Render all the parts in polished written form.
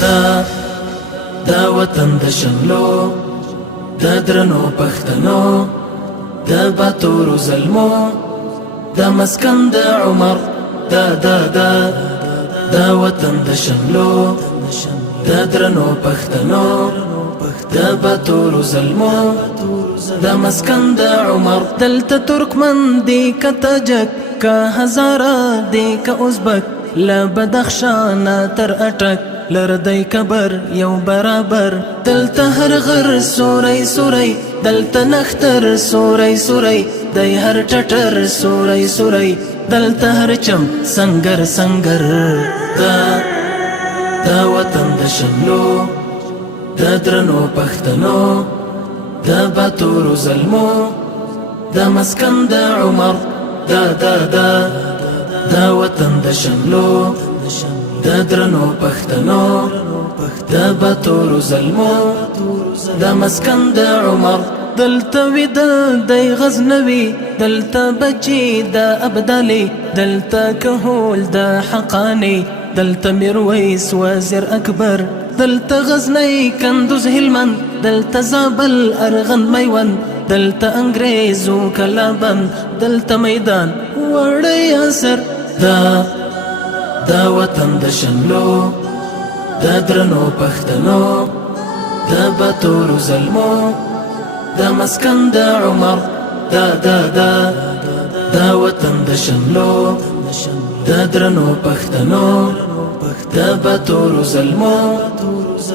دا وطن د شملو د درنو پښتنو د باتورو ظلمو د مسکن د عمر دا وطن د شملو د درنو پښتنو د باتورو ظلمو د مسکن د عمر دلته ترکمن دی که تاجک که هزاره دی که ازبک له بدخشان تر اټک لردی کبر یو برابر دلته هر غر سوری سوری دلته نختر سوری سوری دی هر ټټر سوری سوری دلته هر چم سنگر سنگر دا وطن د شملو د درنو پښتنو د باتورو ظلمو د مسکن د عمر دا وطن د شملو د درنو پښتنو د باتورو ظلمو د مسکن د عمر دلته ویده دی غزنوي دلته بچي د ابدالي دلته کهول د حقاني دلته میرویس وزیر اکبر دلته غزنی کندوز هلمند دلته زابل ارغند میوند دلته انګریزو کلابند دلته میدان وړی اثر دا وطن د شملو د درنو پښتنو د باتورو ظلمو د مسکن د عمر دا وطن د شملو د درنو پښتنو د باتورو ظلمو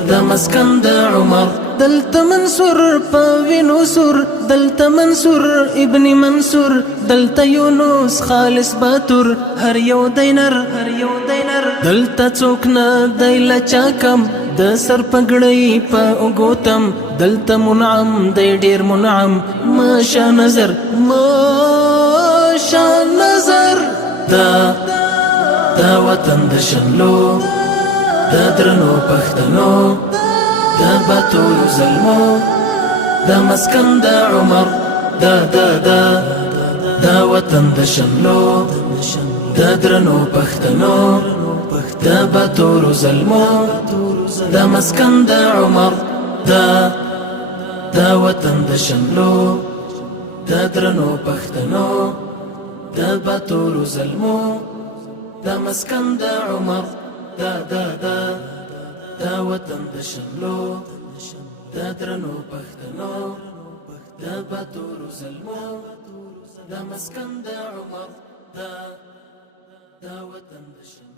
د مسکن د عمر دلته منصور په وینو سور دلته منصور ابن منصور دلته یونس خالص باتور هر یو دینر دلته څوک نه دی له چا کم د سر پګړۍ په اوږوتم دلته منعم دی ډیر منعم ماشا نظر دا وطن د شملو د درنو پښتنو د باتورو ظلمو د مسکن د عمر دا وطن د شملو د درنو پښتنو د باتورو ظلمو د مسکن د عمر دا وطن د شملو د درنو پښتنو د باتورو ظلمو د مسکن د عمر دا وطن د شملو د درنو پښتنو د باتورو ظلمو د مسکن د عمر دا وطن د شملو